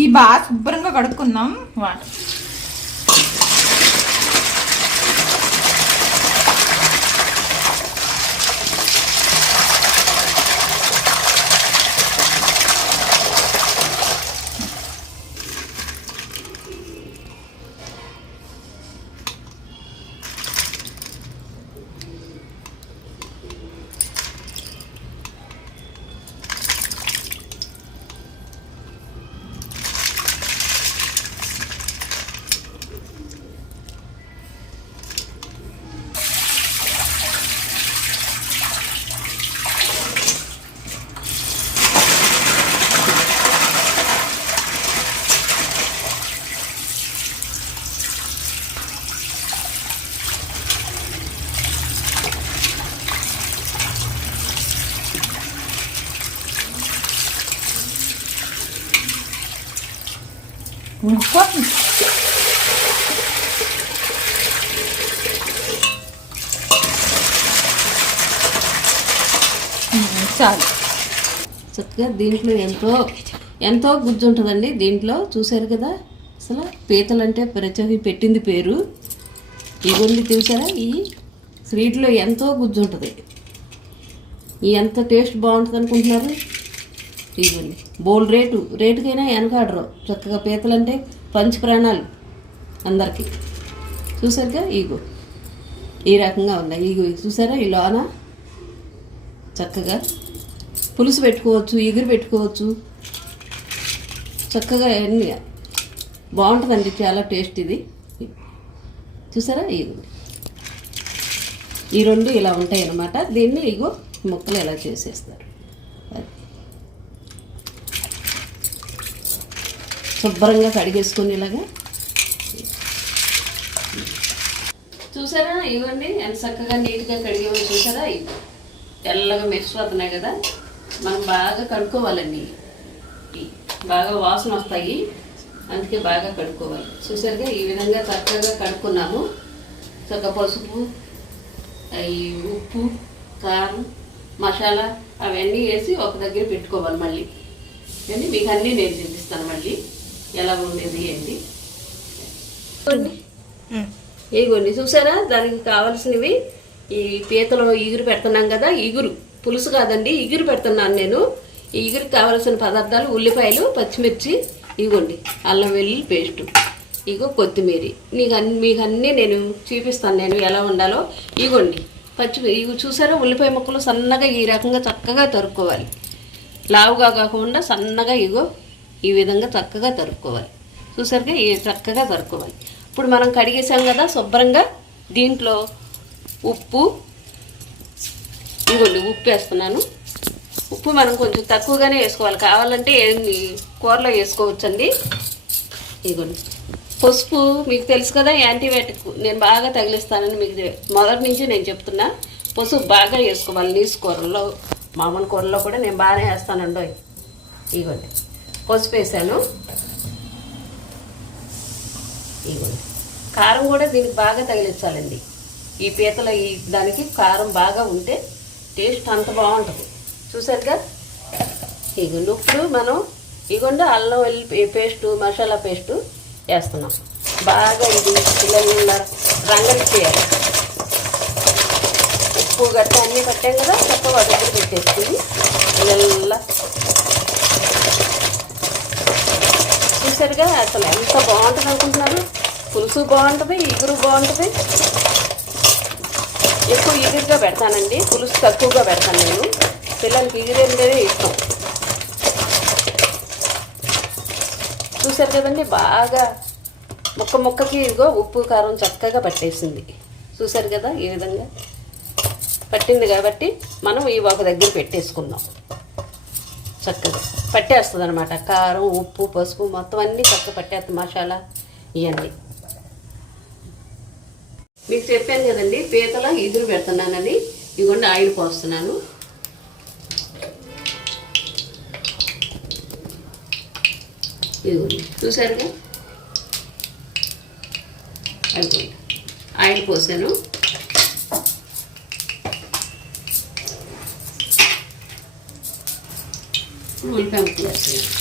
ఈ బాగా శుభ్రంగా కడుక్కుందాం వాటర్. చాలు. చక్కగా దీంట్లో ఎంతో గుజ్జు ఉంటుందండి. దీంట్లో చూసారు కదా, అసలు పీతలు అంటే ప్రతి పెట్టింది పేరు. ఇవన్నీ చూసారా, ఈ స్వీట్లో ఎంతో గుజ్జు ఉంటుంది. ఎంత టేస్ట్ బాగుంటుంది అనుకుంటున్నారు. ఇవన్నీ బోల్ రేటుకైనా వెనకాడరు. చక్కగా పీతలు అంటే పంచి ప్రాణాలు అందరికీ. చూసారుగా, ఈగో ఈ రకంగా ఉందా. ఈగో చూసారా, ఈ లోన చక్కగా పులుసు పెట్టుకోవచ్చు, ఎగురు పెట్టుకోవచ్చు. చక్కగా అన్నీ బాగుంటుందండి, చాలా టేస్ట్ ఇది. చూసారా, ఈ రెండు ఇలా ఉంటాయి అన్నమాట. దీన్ని ఇగో ముక్కలు ఎలా చేసేస్తారు. శుభ్రంగా కడిగేసుకొని ఇలాగా. చూసారా, ఇవ్వండి ఎంత చక్కగా నీట్గా కడిగేవో. చూసారా, తెల్లగా మెరిసిపోతున్నాయి కదా. మనం బాగా కడుక్కోవాలండి. బాగా వాసన వస్తాయి, అందుకే బాగా కడుక్కోవాలి. చూసారుగా, ఈ విధంగా చక్కగా కడుక్కున్నాము. చక్కగా పసుపు, ఉప్పు, కారం, మసాలా అవన్నీ వేసి ఒక దగ్గర పెట్టుకోవాలి. మళ్ళీ కానీ మీకు అన్నీ నేను చూపిస్తాను మళ్ళీ ఎలా ఉండేది ఏంటి. ఇగోండి చూసారా, దానికి కావాల్సినవి ఈ పీతలో ఇగురు పెడుతున్నాం కదా. ఇగురు పులుసు కాదండి, ఇగురు పెడుతున్నాను నేను. ఈ ఇగురికి కావాల్సిన పదార్థాలు ఉల్లిపాయలు, పచ్చిమిర్చి, ఇగోండి అల్లం వెల్లుల్లి పేస్టు, ఇగో కొత్తిమీర. మీకు అన్నీ నేను చూపిస్తాను నేను ఎలా ఉండాలో. ఇగోండి ఇవి చూసారా, ఉల్లిపాయ ముక్కలు సన్నగా ఈ రకంగా చక్కగా తరుక్కోవాలి. లావుగా కాకుండా సన్నగా ఇగో ఈ విధంగా చక్కగా తరుక్కోవాలి. చూసారుగా, ఈ చక్కగా తరుక్కోవాలి. ఇప్పుడు మనం కడిగేసాం కదా శుభ్రంగా. దీంట్లో ఉప్పు, ఇదిగోండి ఉప్పు వేస్తున్నాను. ఉప్పు మనం కొంచెం తక్కువగానే వేసుకోవాలి, కావాలంటే కూరలో వేసుకోవచ్చండి. ఇదిగోండి పసుపు, మీకు తెలుసు కదా యాంటీబయాటిక్, నేను బాగా తగిలిస్తానని మీకు మొదటి నుంచి నేను చెప్తున్నా. పసుపు బాగా వేసుకోవాలి. నీసు కూరల్లో, మామూలు కూరల్లో కూడా నేను బాగానే వేస్తానండి. ఇదిగోండి పసుపు వేసాను. ఇదిగోండి కారం కూడా దీనికి బాగా తగిలించాలండి. ఈ పీతల దానికి కారం బాగా ఉంటే టేస్ట్ అంత బాగుంటుంది. చూసారుగా, ఇగోండి ఇప్పుడు మనం ఇగోండి అల్లం వెల్లుల్లి పేస్టు, మసాలా పేస్టు వేస్తున్నాం. బాగా ఇది పిల్లల రంగనిచ్చేయాలి. ఉప్పు గట్ట అన్నీ పట్టాం కదా, చక్కగా దగ్గర పెట్టేసుకుని ఇలా. చూసారుగా, అసలు ఎంత బాగుంటుంది అనుకుంటున్నారు. పులుసు బాగుంటుంది, ఇగురు బాగుంటుంది. ఎక్కువ ఇగురుగా పెడతానండి, పులుసు తక్కువగా పెడతాను నేను. పిల్లలకి ఇగురేంటనే ఇష్టం. చూసారు కదండి, బాగా ముక్కకి ఇదిగో ఉప్పు కారం చక్కగా పట్టేసింది. చూసారు కదా, ఈ విధంగా పట్టింది కాబట్టి మనం ఇవి ఒక దగ్గర పెట్టేసుకుందాం. చక్కగా పట్టేస్తుంది అనమాట. కారం, ఉప్పు, పసుపు మొత్తం అన్నీ చక్కగా పట్టేస్తుంది. మసాలా ఇవన్నీ మీకు చెప్పాను కదండి, పీతల ఇగురు పెడుతున్నానని. ఇదిగోండి ఆయిల్ పోస్తున్నాను. ఇదిగోండి చూసారుగా, అయిపోయింది. ఆయిల్ పోసాను. ఉల్లిపాయ ముక్కలు వేస్తున్నాను.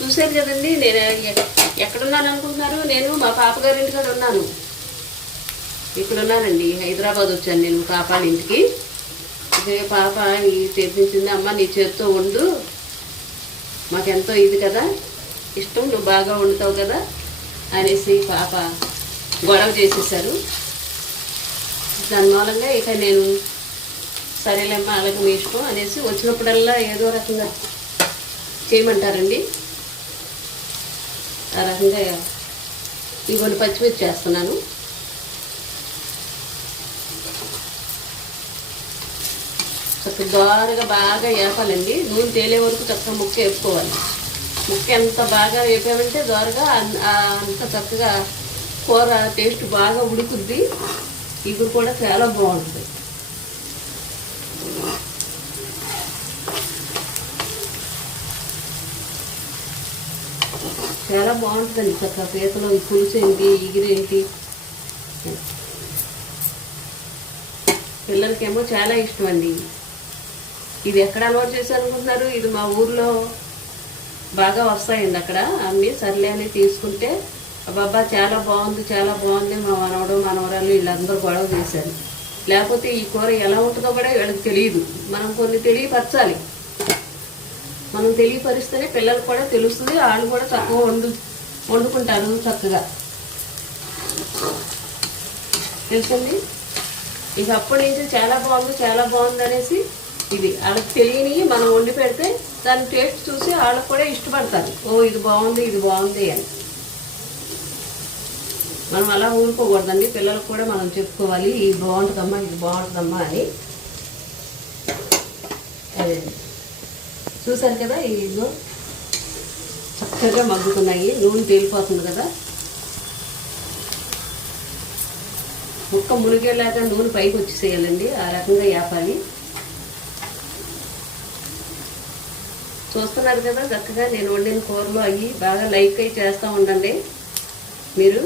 చూశారు కదండి, నేను ఎక్కడున్నాను అనుకుంటున్నారు? నేను మా పాపగారి ఇంటికాడ ఉన్నాను. ఇక్కడ ఉన్నానండి, హైదరాబాద్ వచ్చాను నేను పాపాల ఇంటికి. ఇదే పాప తెప్పించింది, అమ్మ నీ చేత్తో వండు, మాకెంతో ఇది కదా ఇష్టం, నువ్వు బాగా వండుతావు కదా అనేసి పాప గొడవ చేసేసారు. దాని మూలంగా ఇక నేను సరేలేమ్మా అలాగే మీ ఇష్టం అనేసి వచ్చినప్పుడల్లా ఏదో రకంగా చేయమంటారండి. ఆ రకంగా ఇవన్నీ పచ్చిమిర్చి చేస్తున్నాను. చక్కగా దోరగా బాగా వేపాలండి, నూనె తేలే వరకు చక్కగా ముక్క వేపుకోవాలి. ముక్క ఎంత బాగా వేపామంటే దోరగా అంత చక్కగా కూర టేస్ట్ బాగా ఉడుకుద్ది, ఇగురు కూడా చాలా బాగుంటుంది. చాలా బాగుంటుందండి చక్కగా పీతలో ఈ పులుసు ఏంటి, ఇగురేంటి, పిల్లలకేమో చాలా ఇష్టం అండి. ఇది ఎక్కడ అలవాటు చేశారు అనుకుంటున్నారు? ఇది మా ఊర్లో బాగా వస్తాయండి అక్కడ అన్నీ. సర్లే అని తీసుకుంటే అబ్బాబ్బా చాలా బాగుంది చాలా బాగుంది, మా మనవడు మనవరాలు వీళ్ళందరూ గొడవ చేశారు. లేకపోతే ఈ కూర ఎలా ఉంటుందో కూడా వీళ్ళకి తెలియదు. మనం కొన్ని తెలియపరచాలి. మనం తెలియపరిస్తేనే పిల్లలకు కూడా తెలుస్తుంది, వాళ్ళు కూడా చక్కగా వండుకుంటారు చక్కగా. తెలుసండి, ఇక అప్పటి నుంచి చాలా బాగుంది అనేసి ఇది వాళ్ళకి తెలియని మనం వండి పెడితే దాని టేస్ట్ చూసి వాళ్ళకు కూడా ఇష్టపడతారు. ఓ ఇది బాగుంది అని. మనం అలా ఊరుకోకూడదండి, పిల్లలకు కూడా మనం చెప్పుకోవాలి ఇది బాగుంటుందమ్మా అని. అదే చూసారు కదా, ఇదిగో చక్కగా మగ్గుతున్నాయి, నూనె తేలిపోతుంది కదా. ముక్క మునిగేలాగా నూనె పైకి వచ్చేసేయాలండి, ఆ రకంగా వేపాలి. చూస్తున్నారు కదా చక్కగా నేను వండిన కూరలు అవి బాగా లైక్ అయి చేస్తూ ఉండండి మీరు.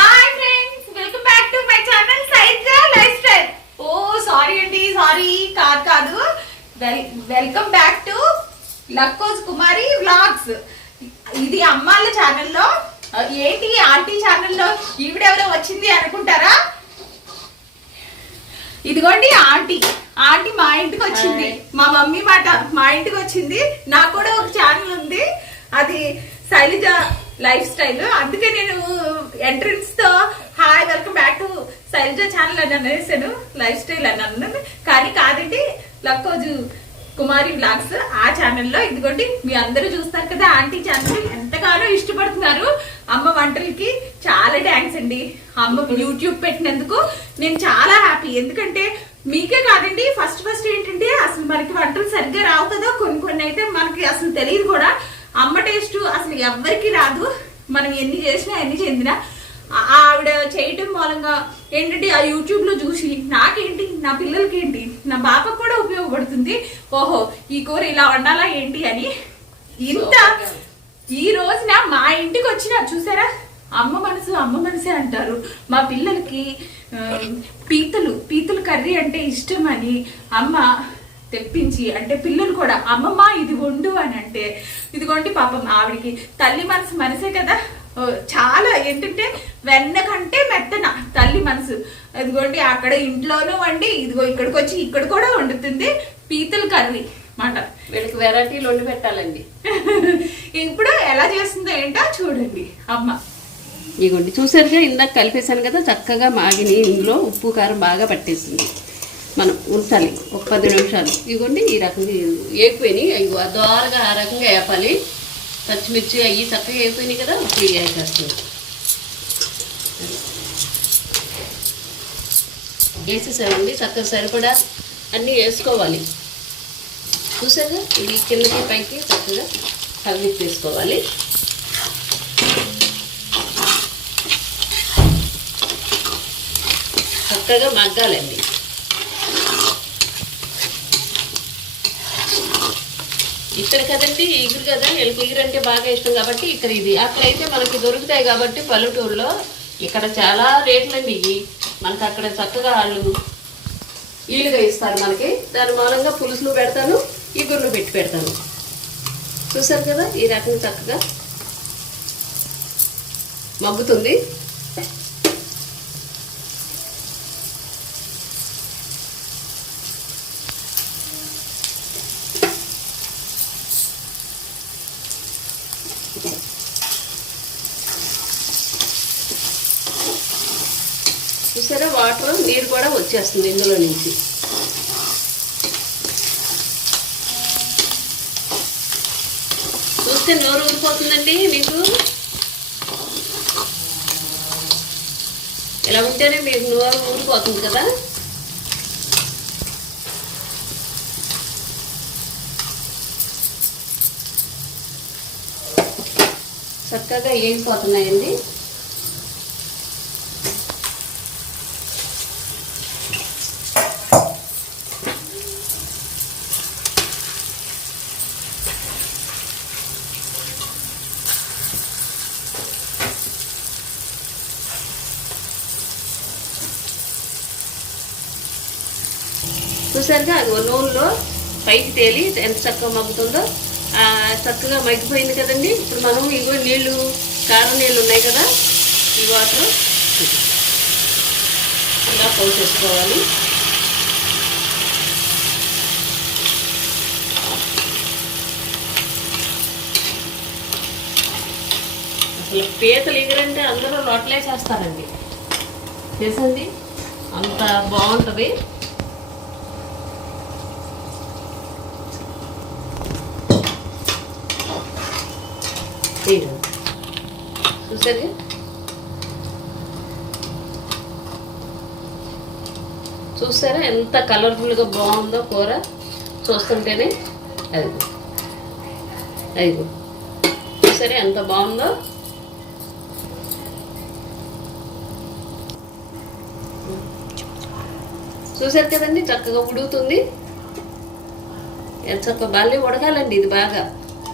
Hi friends, welcome back to my channel సైజ లైఫ్ స్టైల్. ఓ సారీ కాదు, వెల్కమ్ బ్యాక్ టు లక్కోజ్ కుమారి వ్లాగ్స్. ఇది అమ్మాళ్ళ ఛానల్లో, ఏంటి ఆంటీ ఛానల్లో ఈవిడెవరో వచ్చింది అనుకుంటారా? ఇదిగోండి ఆంటీ మా ఇంటికి వచ్చింది, మా మమ్మీ మాట మా ఇంటికి వచ్చింది. నాకు కూడా ఒక ఛానల్ ఉంది, అది శైలజ లైఫ్ స్టైల్. అందుకే నేను ఎంట్రన్స్ తో hi welcome back to Shailaja channel అని అనేసాను, లైఫ్ స్టైల్ అని అన్నాను. కానీ కాదండి, లక్కోజు కుమారి వ్లాగ్స్ ఆ ఛానల్లో. ఇదిగోండి మీ అందరూ చూస్తారు కదా, ఆంటీ ఛానల్ ఎంతగానో ఇష్టపడుతున్నారు. అమ్మ వంటలకి చాలా థ్యాంక్స్ అండి. అమ్మ యూట్యూబ్ పెట్టినందుకు నేను చాలా హ్యాపీ. ఎందుకంటే మీకే కాదండి, ఫస్ట్ ఏంటంటే అసలు మనకి వంటలు సరిగ్గా రావు కదా, కొన్ని అయితే మనకి అసలు తెలియదు కూడా. అమ్మ టేస్ట్ అసలు ఎవ్వరికి రాదు, మనం ఎన్ని చేసినా ఎన్ని చెందినా. ఆవిడ చేయటం మూలంగా ఏంటంటే ఆ యూట్యూబ్ లో చూసి నాకేంటి, నా పిల్లలకి ఏంటి, నా బాపకు కూడా ఉపయోగపడుతుంది. ఓహో ఈ కూర ఇలా వండాలా ఏంటి అని. ఇంత ఈ రోజున మా ఇంటికి వచ్చిన చూసారా, అమ్మ మనసే అంటారు. మా పిల్లలకి పీతలు కర్రీ అంటే ఇష్టం అని అమ్మ తెప్పించి, అంటే పిల్లలు కూడా అమ్మమ్మ ఇది వండు అని అంటే, ఇదిగోండి పాపం ఆవిడికి తల్లి మనసే కదా, చాలా ఏంటంటే వెన్న కంటే మెత్తన తల్లి మనసు. ఇదిగోండి అక్కడ ఇంట్లోనూ వండి, ఇదిగో ఇక్కడికి వచ్చి ఇక్కడ కూడా వండుతుంది పీతల కర్రీ మాట. వీళ్ళకి వెరైటీలు వండి పెట్టాలండి. ఇప్పుడు ఎలా చేస్తుందో ఏంటో చూడండి అమ్మ. ఇదిగోండి చూసారుగా, ఇందాక కలిపేశాను కదా చక్కగా మాగిని. ఇందులో ఉప్పు కారం బాగా పట్టేసింది. మనం ఉంచాలి ఒక 10 నిమిషాలు. ఇదిగోండి ఈ రకంగా ఏగిపోయినాయి, అవి దోరగా ఆ రకంగా వేపాలి. పచ్చిమిర్చి అవి చక్కగా వేగిపోయినాయి కదా, ఇప్పుడు వేసేస్తుంది. వేసేసామండి, చక్కగా సరిపడా అన్నీ వేసుకోవాలి. చూసాగా ఇవి కిందకి పైకి చక్కగా కలిపేసుకోవాలి. చక్కగా మగ్గాలండి. ఇక్కడ కదండి ఇగురు కదా, వీళ్ళకి ఇగురు అంటే బాగా ఇష్టం కాబట్టి ఇక్కడ ఇది. అక్కడైతే మనకి దొరుకుతాయి కాబట్టి పల్లెటూరులో, ఇక్కడ చాలా రేట్లండి ఇవి. మనకు అక్కడ చక్కగా వాళ్ళు ఈలుగా ఇస్తారు మనకి. దాని మూలంగా పులుసులు పెడతాను, ఇగురులు పెడతాను. చూసారు కదా, ఈ రకంగా చక్కగా మగ్గుతుంది. చూసారా, వాటర్ నీరు కూడా వచ్చేస్తుంది ఇందులో నుంచి. చూస్తే నోరు ఊరిపోతుందండి మీకు. ఇలా ఉంటేనే మీకు నోరు ఊరిపోతుంది కదా. చక్కగా ఏగిపోతున్నాయండి. చూసారుగా, అది నూనెలో పైకి తేలి ఎంత చక్కగా మగ్గుతుందో. చక్కగా మగ్గిపోయింది కదండి. ఇప్పుడు మనం ఇగో నీళ్ళు, కారం నీళ్ళు ఉన్నాయి కదా, ఈ వాటర్ ఇలా పోసేసుకోవాలి. అసలు పీతలు ఎగురంటే అందరూ రొట్టెలేసేస్తారండి. చేసండి, అంత బాగుంటుంది. చూసారు, చూసారా ఎంత కలర్ఫుల్గా బాగుందో కూర చూస్తుంటేనే. అదిగో చూసారా ఎంత బాగుందో. చూసారు కదండి, చక్కగా ఉడుకుతుంది. ఎంత చక్కగా బాగా ఉడకాలండి ఇది. బాగా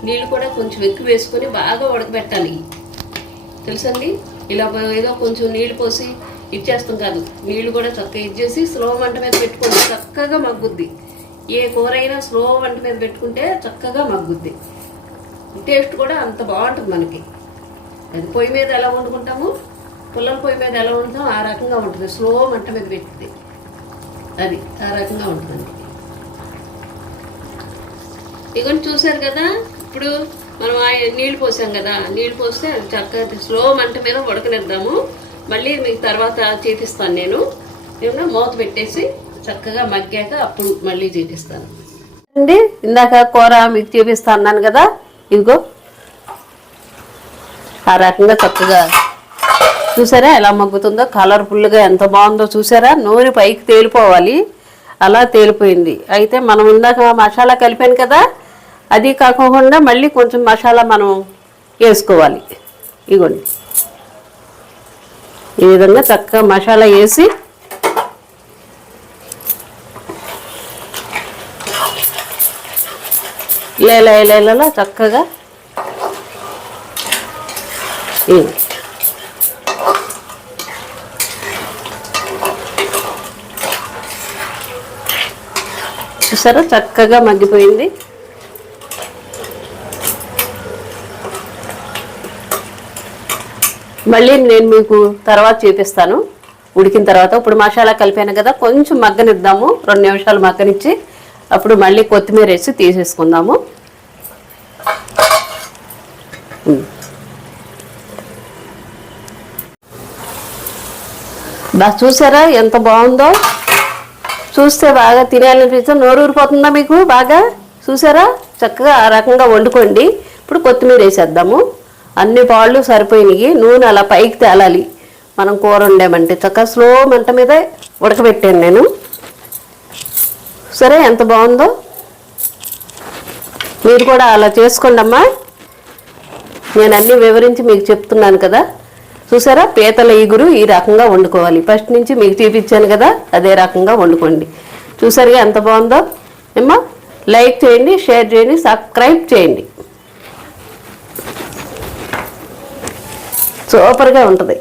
నీళ్ళు కూడా కొంచెం ఎక్కువ వేసుకొని బాగా ఉడకబెట్టాలి. తెలుసండి, ఇలా ఏదో కొంచెం నీళ్ళు పోసి ఇచ్చేస్తాం కాదు. నీళ్ళు కూడా చక్కగా ఇచ్చేసి స్లో మంట మీద పెట్టుకుంటే చక్కగా మగ్గుద్ది. ఏ కూర అయినా స్లో మంట మీద పెట్టుకుంటే చక్కగా మగ్గుద్ది. టేస్ట్ కూడా అంత బాగుంటుంది మనకి. అది పొయ్యి మీద ఎలా వండుకుంటాము, పుల్లల పొయ్యి మీద ఎలా వండుతాం ఆ రకంగా ఉంటుంది. స్లో మంట మీద పెట్టి అది ఆ రకంగా ఉంటుందండి. ఇవన్నీ చూసారు కదా. ఇప్పుడు మనం నీళ్ళు పోసాం కదా, నీళ్ళు పోస్తే చక్కగా స్లో మంట మీద ఉడకనిద్దాము. మళ్ళీ మీకు తర్వాత చేపిస్తాను నేను. మూత పెట్టేసి చక్కగా మగ్గాక అప్పుడు మళ్ళీ చేపిస్తాను అండి. ఇందాక కూర మీకు చూపిస్తా అన్నాను కదా, ఇదిగో ఆ రకంగా చక్కగా చూసారా ఎలా మగ్గుతుందో. కలర్ఫుల్గా ఎంత బాగుందో చూసారా. నూనె పైకి తేలిపోవాలి, అలా తేలిపోయింది. అయితే మనం ఇందాక మసాలా కలిపాను కదా, అది కాకుండా మళ్ళీ కొంచెం మసాలా మనం వేసుకోవాలి. ఇగోండి ఈ విధంగా చక్కగా మసాలా వేసి ఇలా చక్కగా చూసారా చక్కగా మగ్గిపోయింది. మళ్ళీ నేను మీకు తర్వాత చూపిస్తాను ఉడికిన తర్వాత. ఇప్పుడు మసాలా కలిపాను కదా, కొంచెం మగ్గనిద్దాము. 2 నిమిషాలు మగ్గనిచ్చి అప్పుడు మళ్ళీ కొత్తిమీర వేసి తీసేసుకుందాము. బాగా చూసారా ఎంత బాగుందో. చూస్తే బాగా తినేయాలనిపిస్తే నోరు ఊరిపోతుందా మీకు బాగా. చూసారా చక్కగా ఆ రకంగా వండుకోండి. ఇప్పుడు కొత్తిమీర వేసేద్దాము. అన్ని పాళ్ళు సరిపోయినాయి. నూనె అలా పైకి తేలాలి మనం కూర వండామంటే. చక్కగా స్లో మంట మీద ఉడకబెట్టాను నేను. సరే ఎంత బాగుందో. మీరు కూడా అలా చేసుకోండి అమ్మా. నేను అన్నీ వివరించి మీకు చెప్తున్నాను కదా. చూసారా పీతల ఈగురు ఈ రకంగా వండుకోవాలి. ఫస్ట్ నుంచి మీకు చూపించాను కదా, అదే రకంగా వండుకోండి. చూసారుగా ఎంత బాగుందో. ఏమ్మా లైక్ చేయండి, షేర్ చేయండి, సబ్స్క్రైబ్ చేయండి. సూపర్గా ఉంటుంది.